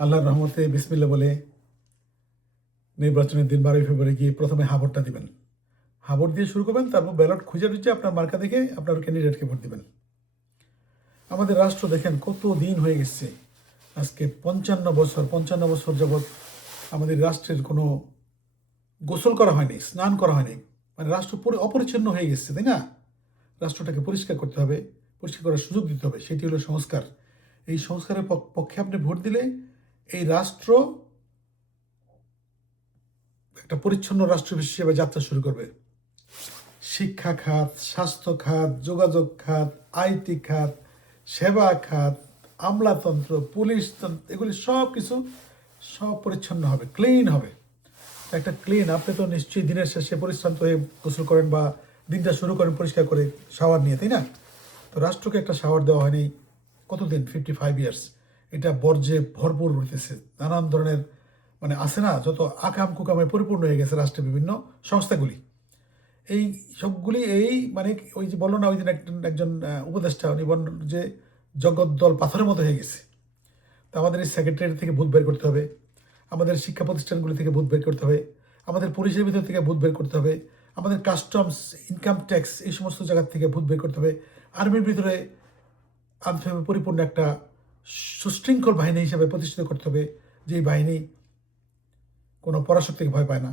আল্লাহর রহমতে বিসমিল্লাহ বলে নির্বাচনের দিন 12 ফেব্রুয়ারি গিয়ে প্রথমে হাবরটা দিবেন। হাবর দিয়ে শুরু করবেন, তারপর ব্যালট খুঁজে টুজে আপনার মার্কা দেখে আপনার ক্যান্ডিডেটকে ভোট দিবেন। আমাদের রাষ্ট্র দেখেন কত দিন হয়ে গেছে, আজকে 55 বছর যাবৎ আমাদের রাষ্ট্রের কোনো গোসল করা হয়নি, স্নান করা হয়নি, মানে রাষ্ট্র পুরো অপরিচ্ছন্ন হয়ে গেছে, তাই না? রাষ্ট্রটাকে পরিষ্কার করতে হবে, পরিষ্কার করার সুযোগ দিতে হবে, সেটি হলো সংস্কার। এই সংস্কারের পক্ষে আপনি ভোট দিলে এই রাষ্ট্র একটা পরিচ্ছন্ন রাষ্ট্র হিসেবে যাত্রা শুরু করবে। শিক্ষা খাত, স্বাস্থ্য খাত, যোগাযোগ খাত, আইটি খাত, সেবা খাত, আমলাতন্ত্র, পুলিশ তন্ত্র, এগুলি সব কিছু সব পরিচ্ছন্ন হবে, ক্লিন হবে। একটা ক্লিন, আপনি তো নিশ্চয়ই দিনের শেষে পরিশ্রান্ত হয়ে গোসল করেন বা দিনটা শুরু করেন পরিষ্কার করে শাওয়ার নিয়ে, তাই না? তো রাষ্ট্রকে একটা শাওয়ার দেওয়া হয়নি কতদিন, 55 ইয়ার্স। এটা বর্জ্যে ভরপুর উঠতেছে, নানান ধরনের মানে আসে না, যত আকাম কুকামে পরিপূর্ণ হয়ে গেছে রাষ্ট্রের বিভিন্ন সংস্থাগুলি। এই সবগুলি এই মানে ওই যে বললো না ওই দিন একজন উপদেষ্টা, উনি বলল যে জগদ্দল পাথরের মতো হয়ে গেছে। তো আমাদের এই সেক্রেটারি থেকে ভূত বের করতে হবে, আমাদের শিক্ষা প্রতিষ্ঠানগুলি থেকে ভূত বের করতে হবে, আমাদের পুলিশের ভিতর থেকে ভূত বের করতে হবে, আমাদের কাস্টমস, ইনকাম ট্যাক্স, এই সমস্ত জায়গার থেকে ভূত বের করতে হবে। আর্মির ভিতরে আনতে হবে পরিপূর্ণ একটা সুশৃঙ্খল বাহিনী হিসেবে প্রতিষ্ঠিত করতে হবে, যেই বাহিনী কোনো পরাশক্তিকে ভয় পায় না।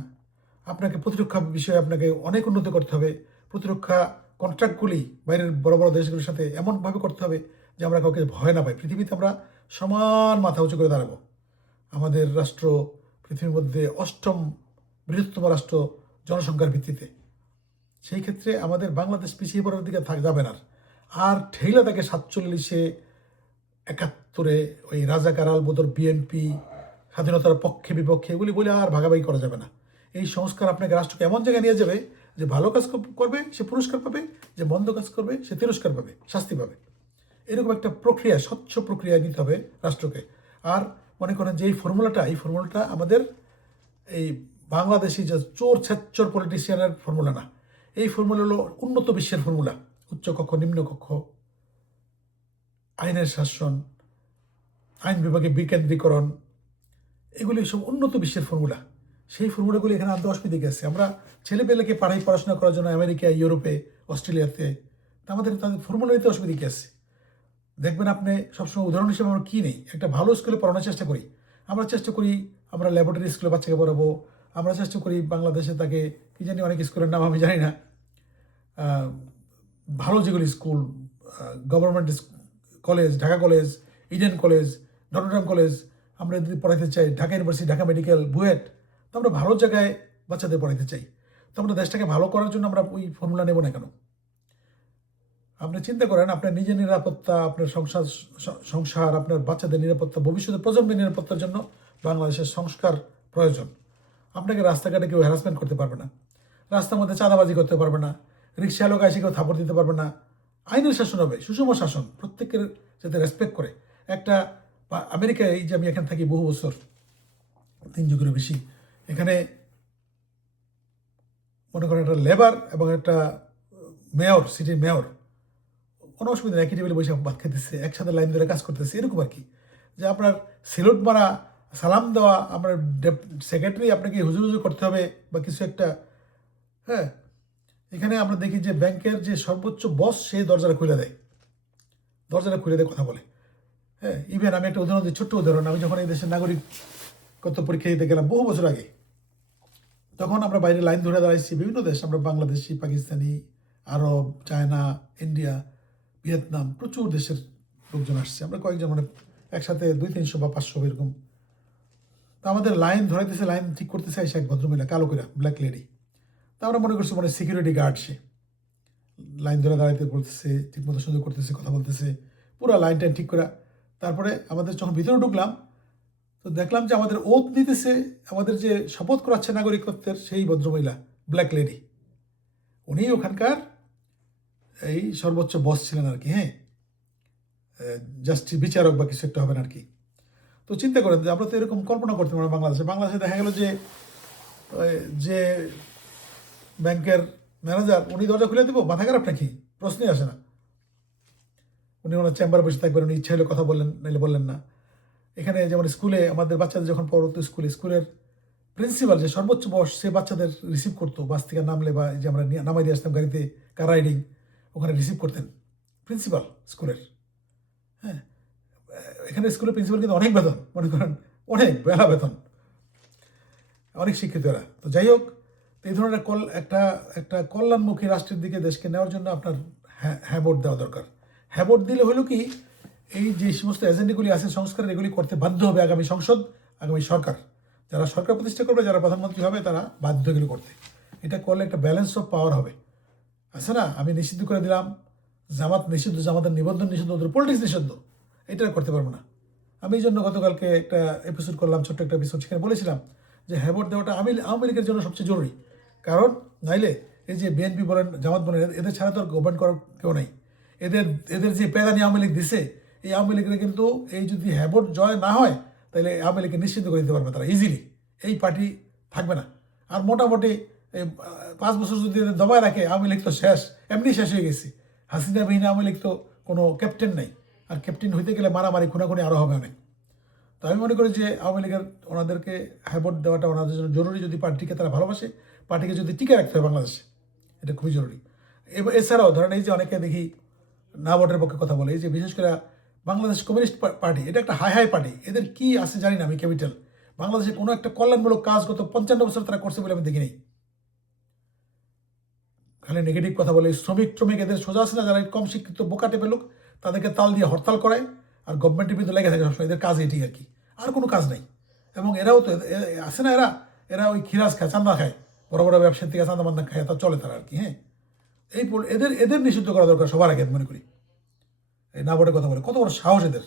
আপনাকে প্রতিরক্ষা বিষয়ে আপনাকে অনেক উন্নতি করতে হবে। প্রতিরক্ষা কন্ট্রাক্টগুলি বাইরের বড় বড় দেশগুলোর সাথে এমনভাবে করতে হবে যে আমরা কাউকে ভয় না পাই, পৃথিবীতে আমরা সমান মাথা উঁচু করে দাঁড়াবো। আমাদের রাষ্ট্র পৃথিবীর মধ্যে 8ম বৃহত্তম রাষ্ট্র জনসংখ্যার ভিত্তিতে। সেই ক্ষেত্রে আমাদের বাংলাদেশ পিছিয়ে পড়ার দিকে যাবে না। আর ঠেলা তাকে 47-এ 71-এ ওই রাজাকার আলবদর বিএনপি স্বাধীনতার পক্ষে বিপক্ষে এগুলি বলে আর ভাগাভাগি করা যাবে না। এই সংস্কার আপনাকে রাষ্ট্রকে এমন জায়গায় নিয়ে যাবে যে ভালো কাজ করবে সে পুরস্কার পাবে, যে মন্দ কাজ করবে সে তিরস্কার পাবে, শাস্তি পাবে। এরকম একটা প্রক্রিয়া, স্বচ্ছ প্রক্রিয়া নিতে হবে রাষ্ট্রকে। আর মনে করেন যে এই ফর্মুলাটা আমাদের এই বাংলাদেশি যে চোর ছেচ্চর পলিটিশিয়ানের ফর্মুলা না। এই ফর্মুলা হলো উন্নত বিশ্বের ফর্মুলা। উচ্চকক্ষ, নিম্নকক্ষ, আইনের শাসন, আইন বিভাগে বিকেন্দ্রীকরণ, এগুলি সব উন্নত বিশ্বের ফর্মুলা। সেই ফর্মুলাগুলি এখানে আনতে অসুবিধা আছে। আমরা ছেলেপেলেকে পড়াশোনা করার জন্য আমেরিকা, ইউরোপে, অস্ট্রেলিয়াতে, তাদের ফর্মুলা নিতে অসুবিধা কী আছে? দেখবেন আপনি সবসময় উদাহরণ হিসেবে আমরা কী নেই, একটা ভালো স্কুলে পড়ানোর চেষ্টা করি। আমরা ল্যাবরেটরি স্কুলে বাচ্চাকে পড়াবো, আমরা চেষ্টা করি বাংলাদেশে তাকে কী জানি অনেক স্কুলের নাম আমি জানি না, ভালো যেগুলি school, government college, Dhaka college, Eden college, Notre Dame college, আমরা যদি পড়াইতে চাই, ঢাকা ইউনিভার্সিটি, ঢাকা মেডিকেল, বুয়েট, তো আমরা ভালো জায়গায় বাচ্চাদের পড়াইতে চাই। তো আমরা দেশটাকে ভালো করার জন্য আমরা ওই ফর্মুলা নেব না কেন? আপনি চিন্তা করেন, আপনার নিজের নিরাপত্তা, আপনার সংসার, আপনার বাচ্চাদের নিরাপত্তা, ভবিষ্যতের প্রজন্মের নিরাপত্তার জন্য বাংলাদেশের সংস্কার প্রয়োজন। আপনাকে রাস্তাঘাটে কেউ হ্যারাসমেন্ট করতে পারবে না, রাস্তার মধ্যে চাঁদাবাজি করতে পারবে না, রিক্সা লোক এসে কেউ থাপড় দিতে পারবে না। আইনের শাসন হবে, সুষম শাসন, প্রত্যেকের যাতে রেসপেক্ট করে। একটা আমেরিকায়, এই যে আমি এখানে থাকি বহু বছর, 3 যুগেরও বেশি, এখানে মনে করেন একটা লেবার এবং একটা মেয়র, সিটির মেয়র, কোনো অসুবিধা নেই, একই টেবিলে বসে ভাত খেতেছে, একসাথে লাইন ধরে কাজ করতেছে, এরকম আর কি। যে আপনার সেলুট মারা, সালাম দেওয়া, আপনার সেক্রেটারি আপনাকে হুজুর করতে হবে বা কিছু একটা। হ্যাঁ, এখানে আমরা দেখি যে ব্যাংকের যে সর্বোচ্চ বস সে দরজাটা খুলে দেয়, কথা বলে। হ্যাঁ, ইভেন আমি একটা উদাহরণ দিই, ছোট্ট উদাহরণ। আমি যখন এই দেশের নাগরিকত্ব পরীক্ষা দিতে গেলাম বহু বছর আগে, তখন আমরা বাইরে লাইন ধরে দাঁড়াইছি বিভিন্ন দেশ, আমরা বাংলাদেশি, পাকিস্তানি, আরব, চায়না, ইন্ডিয়া, ভিয়েতনাম, প্রচুর দেশের লোকজন আসছে। আমরা কয়েকজন মানে একসাথে 200-300 বা 500 এরকম। তা আমাদের লাইন ধরাইতেছে, লাইন ঠিক করতেছে এসে এক ভদ্রমহিলা, কালো করে, ব্ল্যাক লেডি। তা আমরা মনে করছি মানে সিকিউরিটি গার্ড, সে লাইন ধরে দাঁড়াইতে বলতেছে, ঠিকমতো সুন্দর করতেছে, কথা বলতেছে, পুরো লাইন টাইন ঠিক করা। তারপরে আমাদের যখন ভিতরে ঢুকলাম, তো দেখলাম যে আমাদের ওথ দিতেছে, আমাদের যে শপথ করাচ্ছে নাগরিকত্বের, সেই ভদ্রমহিলা, ব্ল্যাক লেডি। উনি ওখানকার এই সর্বোচ্চ বস ছিলেন আর কি। হ্যাঁ, জাস্টিস, বিচারক বা কিছু একটা হবেন আর কি। তো চিন্তা করেন যে আমরা তো এরকম কল্পনা করতে পারি বাংলাদেশে দেখা গেল যে যে ব্যাংকের ম্যানেজার, উনি দরজা খুলে দেবো, মাথা খারাপ নাকি? প্রশ্নই আসে না। উনি ওনার চেম্বারে বসে থাকবেন, উনি ইচ্ছা হলে কথা বললেন, নাইলে বললেন না। এখানে যেমন স্কুলে আমাদের বাচ্চাদের যখন পড়তো স্কুলের প্রিন্সিপাল যে সর্বোচ্চ বয়স সে বাচ্চাদের রিসিভ করতো, বাস থেকে নামলে বা যে আমরা নামাই দিয়ে আসতাম গাড়িতে, কার রাইডিং, ওখানে রিসিভ করতেন প্রিন্সিপাল স্কুলের। হ্যাঁ, এখানে স্কুলের প্রিন্সিপাল কিন্তু অনেক বেতন, মনে করেন অনেক বেলা বেতন, অনেক শিক্ষিত এরা। তো যাই হোক, এই ধরনের একটা কল্যাণমুখী রাষ্ট্রের দিকে দেশকে নেওয়ার জন্য আপনার হ্যাঁ ভোট দেওয়া দরকার। হ্যাঁ ভোট দিলে হলো কি, এই যে সমস্ত এজেন্ডাগুলি আছে সংস্কারের, এগুলি করতে বাধ্য হবে আগামী সংসদ, আগামী সরকার, যারা সরকার প্রতিষ্ঠা করবে, যারা প্রধানমন্ত্রী হবে, তারা বাধ্য এগুলি করতে। এটা করলে একটা ব্যালেন্স অফ পাওয়ার হবে। আছে না, আমি নিষিদ্ধ করে দিলাম, জামাত নিষিদ্ধ, জামাতের নিবন্ধন নিষিদ্ধ, ওদের পলিটিক্স নিষিদ্ধ, এটা করতে পারবো না। আমি এই জন্য গতকালকে একটা এপিসোড করলাম, ছোট্ট একটা এপিসোড, সেখানে বলেছিলাম যে হ্যাঁ ভোট দেওয়াটা আওয়ামী লীগের জন্য সবচেয়ে জরুরি। কারণ নাইলে এই যে বিএনপি বলেন, জামাত বলেন, এদের ছাড়া তো আর গভর্নমেন্ট করার কেউ নাই। এদের যে পেদানি আওয়ামী লীগ দিছে, এই আওয়ামী লীগের কিন্তু এই যদি হ্যাঁ ভোট জয় না হয়, তাহলে আওয়ামী লীগকে নিশ্চিত করে দিতে পারবে তারা ইজিলি, এই পার্টি থাকবে না। আর মোটামুটি এই 5 বছর যদি এদের দবায় রাখে, আওয়ামী লীগ তো শেষ, এমনি শেষ হয়ে গেছে। হাসিনা বিহীন আওয়ামী লীগ তো কোনো ক্যাপ্টেন নাই, আর ক্যাপ্টেন হইতে গেলে মারামারি খুনাখুনি আরও হবে অনেক। তো আমি মনে করি যে আওয়ামী লীগের ওনাদেরকে হ্যাঁ ভোট দেওয়াটা ওনাদের জন্য জরুরি, যদি পার্টিকে তারা ভালোবাসে, পার্টিকে যদি টিকে রাখতে হয় বাংলাদেশে, এটা খুবই জরুরি। এছাড়াও ধরেন এই যে অনেকে দেখি না ভোটের পক্ষে কথা বলে, এই যে বিশেষ করে বাংলাদেশ কমিউনিস্ট পার্টি, এটা একটা হাই পার্টি, এদের কি আছে জানি না আমি, ক্যাপিটাল বাংলাদেশে কোনো একটা কল্যাণমূলক কাজ গত 55 বছর তারা করছে বলে আমি দেখিনি। খালি নেগেটিভ কথা বলে। শ্রমিক এদের সোজা আছে না, যারা কম শিক্ষিত বোকা টেপে লোক, তাদেরকে তাল দিয়ে হরতাল করায়, আর গভর্নমেন্টের বিরুদ্ধে লেগে থাকে সবসময়, এদের কাজ এটি আর কি, আর কোনো কাজ নাই। এবং এরাও তো আছে না, এরা ওই খিরাজ খায়, চান্দা খায়, বড় বড় ব্যবসায়ীর থেকে চান্দা বান্দা খায়, তা চলে তারা আর কি। হ্যাঁ, এদের নিষিদ্ধ করা দরকার সবার আগে মনে করি। এই না ভোটের কথা বলে কত বড় সাহস এদের।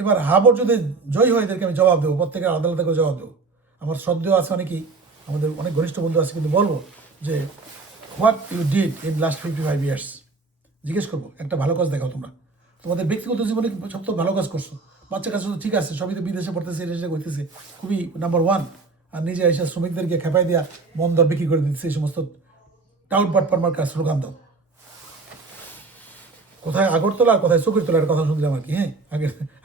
এবার হা ভোট যদি জয় হয়, এদেরকে আমি জবাব দেবো, প্রত্যেকের আলাদা করে জবাব দেবো। আমার শ্রদ্ধেয় আছে অনেকেই, আমাদের অনেক ঘনিষ্ঠ বন্ধু আছে, কিন্তু বলবো যে what you did in last 55 years, জিজ্ঞেস করবো, একটা ভালো কাজ দেখাও তোমরা, তোমাদের ব্যক্তিগত জীবনে সব তো ভালো কাজ করছো, বাচ্চা কাজ তো ঠিক আছে, সবই তো বিদেশে পড়তেছে, এদেশে করতেছে, খুবই নাম্বার 1। আর নিজে এসে শ্রমিকদেরকে খেপাই দেওয়া, মন দর বিক্রি করে দিচ্ছে, এই সমস্ত টাউট বাট পারমার কাজ স্লোগান দাও। কোথায় আগরতলা আর কোথায় চকির তোলার কথা শুনলাম আর কি। হ্যাঁ,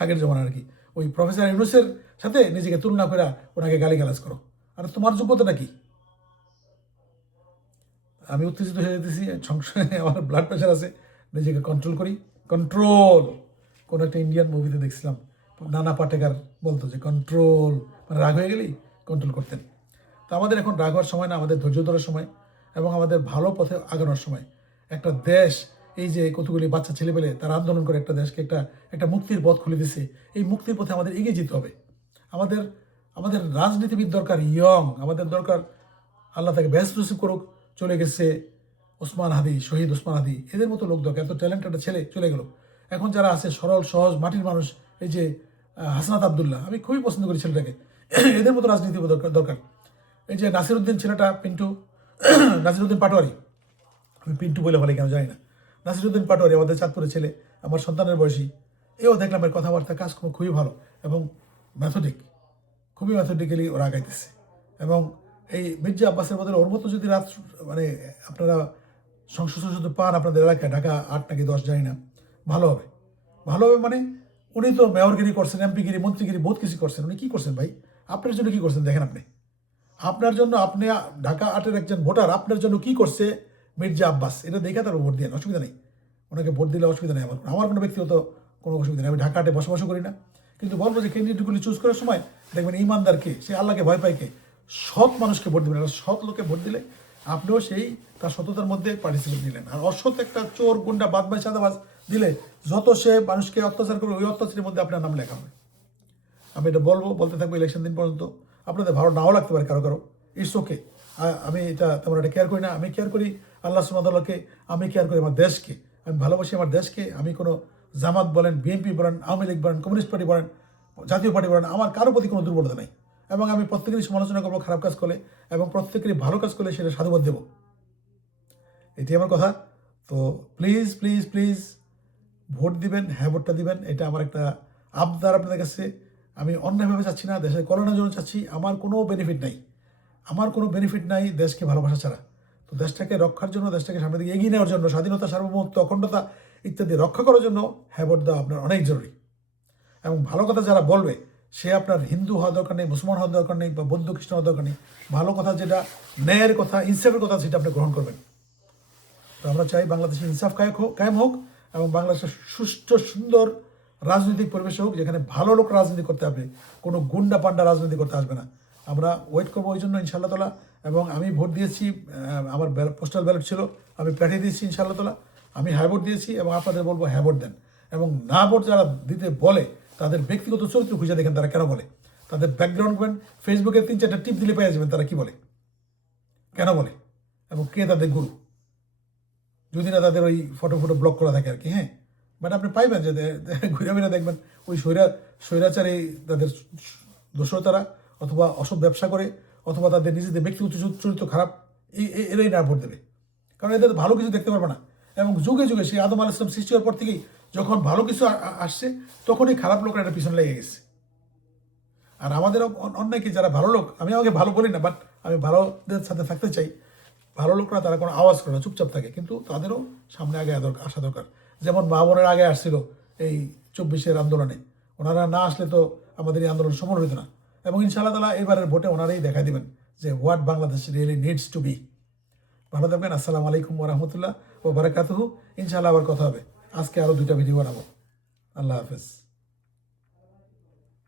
আগের জমানা আর কি, ওই প্রফেসর ইউনুসের সাথে নিজেকে তুলনা করে ওনাকে গালিগালাজ করো। আর তোমার যোগ্যতাটা কি? আমি উত্তেজিত হয়ে যেতেছি, সংসারে আমার ব্লাড প্রেশার আছে, নিজেকে কন্ট্রোল করি। কন্ট্রোল, কোনো একটা ইন্ডিয়ান মুভিতে দেখছিলাম, নানা পাটেকার বলতো যে কন্ট্রোল, মানে রাগ হয়ে গেলেই কন্ট্রোল করতেন। তো আমাদের এখন রাগ হওয়ার সময় না, আমাদের ধৈর্য ধরার সময়, এবং আমাদের ভালো পথে আগানোর সময়। একটা দেশ, এই যে কতগুলি বাচ্চা ছেলেপেলে তারা আন্দোলন করে একটা দেশকে একটা মুক্তির পথ খুলে দিচ্ছে, এই মুক্তির পথে আমাদের এগিয়ে যেতে হবে। আমাদের আমাদের রাজনীতিবিদ দরকার ইয়ং, আমাদের দরকার, আল্লাহ তাকে বেস্ট রিসিভ করুক, চলে গেছে ওসমান হাদি, শহীদ ওসমান হাদি, এদের মতো লোক দরকার। এত ট্যালেন্ট একটা ছেলে চলে গেল। এখন যারা আছে সরল সহজ মাটির মানুষ, এই যে হাসনাত আবদুল্লাহ, আমি খুবই পছন্দ করি ছেলেটাকে, এদের মতো রাজনীতি দরকার। এই যে নাসিরুদ্দিন ছেলেটা, পিন্টু, নাসিরুদ্দিন পাটোয়ারি, আমি পিন্টু বলে বলে কেন জানি না, নাসিরুদ্দিন পাটোয়ারি আমাদের চাঁদপুরের ছেলে, আমার সন্তানের বয়সী, এও দেখলাম এর কথাবার্তা কাজকর্ম খুবই ভালো, এবং ম্যাথোডিক, খুবই ম্যাথোডিক্যালি ওরা আগাইতেছে। এবং এই মির্জা আব্বাসের বদলে ওর মতো যদি মানে আপনারা সংসদ সদস্য পান আপনাদের এলাকায়, ঢাকা 8 নাকি 10 জানি না, ভালো হবে। ভালো হবে মানে, উনি তো মেয়রগিরি করছেন, এমপিগিরি, মন্ত্রীগিরি, বহুত কিছু করছেন। উনি কী করছেন ভাই? আপনার জন্য কী করছেন দেখেন আপনি। আপনার জন্য, আপনি ঢাকা 8-এর একজন ভোটার, আপনার জন্য কী করছে মির্জা আব্বাস, এটা দেখে তার ভোট দিয়ে অসুবিধা নেই। ওনাকে ভোট দিলে অসুবিধা নেই, আমার কোনো ব্যক্তিগত কোনো অসুবিধা নেই। আমি ঢাকা 8-এ বসবাসও করি না, কিন্তু বলবো যে ক্যান্ডিডেটগুলি চুজ করার সময় দেখবেন ইমানদার কে, সে আল্লাহকে ভয় পায় কে, সৎ মানুষকে ভোট দেবেন। আর সৎ লোকে ভোট দিলে আপনিও সেই তার সততার মধ্যে পার্টিসিপেট নিলেন। আর অসৎ একটা চোর, গুন্ডা, বাদবাজ, চাঁদাবাজ দিলে যত সে মানুষকে অত্যাচার করবে, ওই অত্যাচারের মধ্যে আপনার নাম লেখা হবে। আমি এটা বলতে থাকবো ইলেকশন দিন পর্যন্ত। আপনাদের ভালো নাও লাগতে পারে কারো, ইটস ওকে। আমি এটা তেমন একটা কেয়ার করি না। আমি কেয়ার করি আল্লাহ সুবহানাহু ওয়া তাআলাকে, আমি কেয়ার করি আমার দেশকে, আমি ভালোবাসি আমার দেশকে। আমি কোনো জামাত বলেন, বিএনপি বলেন, আওয়ামী লীগ বলেন, কমিউনিস্ট পার্টি বলেন, জাতীয় পার্টি বলেন, আমার কারো প্রতি কোনো দুর্বলতা নেই। এবং আমি প্রত্যেকেরই সমালোচনা করবো খারাপ কাজ করলে, এবং প্রত্যেকেরই ভালো কাজ করলে সেটা সাধুবাদ দেবো। এটি আমার কথা। তো প্লিজ প্লিজ প্লিজ ভোট দিবেন, হ্যাঁ ভোটটা দিবেন, এটা আমার একটা আবদার আপনাদের কাছে। আমি অন্যায়ভাবে চাচ্ছি না, দেশের কল্যাণের জন্য চাচ্ছি। আমার কোনো বেনিফিট নাই দেশকে ভালোবাসা ছাড়া। তো দেশটাকে রক্ষার জন্য, দেশটাকে সামনের দিকে এগিয়ে নেওয়ার জন্য, স্বাধীনতা, সার্বভৌমত্ব, অখণ্ডতা ইত্যাদি রক্ষা করার জন্য হ্যাঁ ভোট দেওয়া আপনার অনেক জরুরি। এবং ভালো কথা যারা বলবে, সে আপনার হিন্দু হওয়া দরকার নেই, মুসলমান হওয়ার দরকার নেই, বা বৌদ্ধ খ্রিস্টান হওয়ার দরকার নেই। ভালো কথা যেটা ন্যায়ের কথা, ইনসাফের কথা, সেটা আপনি গ্রহণ করবেন। তো আমরা চাই বাংলাদেশে ইনসাফ কায়েম হোক এবং বাংলাদেশের সুষ্ঠু সুন্দর রাজনৈতিক পরিবেশ হোক, যেখানে ভালো লোক রাজনীতি করতে হবে, কোনো গুন্ডা পান্ডা রাজনীতি করতে আসবে না। আমরা ওয়েট করবো ওই জন্য ইনশাআল্লাহ তাআলা। এবং আমি ভোট দিয়েছি, আমার পোস্টাল ব্যালট ছিল, আমি পাঠিয়ে দিয়েছি ইনশাআল্লাহ তাআলা। আমি হ্যাঁ ভোট দিয়েছি এবং আপনাদের বলবো হ্যাঁ ভোট দেন। এবং না ভোট যারা দিতে বলে, তাদের ব্যক্তিগত চরিত্র খুঁজে দেখেন তারা কেন বলে। তাদের ব্যাকগ্রাউন্ড করবেন, ফেসবুকে 3-4টা টিপ দিলে পেয়ে যাবেন তারা কি বলে, কেন বলে, এবং কে তাদের গুরু, যদি না তাদের ওই ফটো ব্লক করা থাকে আর কি। হ্যাঁ, বাট আপনি পাইবেন যে ঘুরে ঘুরে দেখবেন ওই স্বৈরাচারে তাদের দোষরতারা, অথবা অসৎ ব্যবসা করে, অথবা তাদের নিজেদের ব্যক্তিগত চরিত্র খারাপ, এরাই না ভোট দেবে। কারণ এদের ভালো কিছু দেখতে পারবে না। এবং যুগে যুগে সেই আদম আলাইহিস সালাম সৃষ্টি হওয়ার পর থেকেই যখন ভালো কিছু আসছে, তখনই খারাপ লোকরা এটা পিছনে লেগে গেছে। আর আমাদেরও অন্যায় কি, যারা ভালো লোক, আমি আমাকে ভালো বলি না, বাট আমি ভালোদের সাথে থাকতে চাই। ভালো লোকরা তারা কোনো আওয়াজ করে না, চুপচাপ থাকে, কিন্তু তাদেরও সামনে আগে আসা দরকার। যেমন মা বোনের আগে আসছিল এই 24-এর আন্দোলনে, ওনারা না আসলে তো আমাদের এই আন্দোলন সফল হতো না। এবং ইনশাআল্লাহ তাআলা এবারের ভোটে ওনারাই দেখা দিবেন যে what Bangladesh really needs to be. ভালো থাকবেন। আসসালামু আলাইকুম ওয়া রাহমাতুল্লাহ ওয়া বারাকাতুহু। ইনশাআল্লাহ আবার কথা হবে। আজকে আরও 2টা ভিডিও বানাবো। আল্লাহ হাফেজ।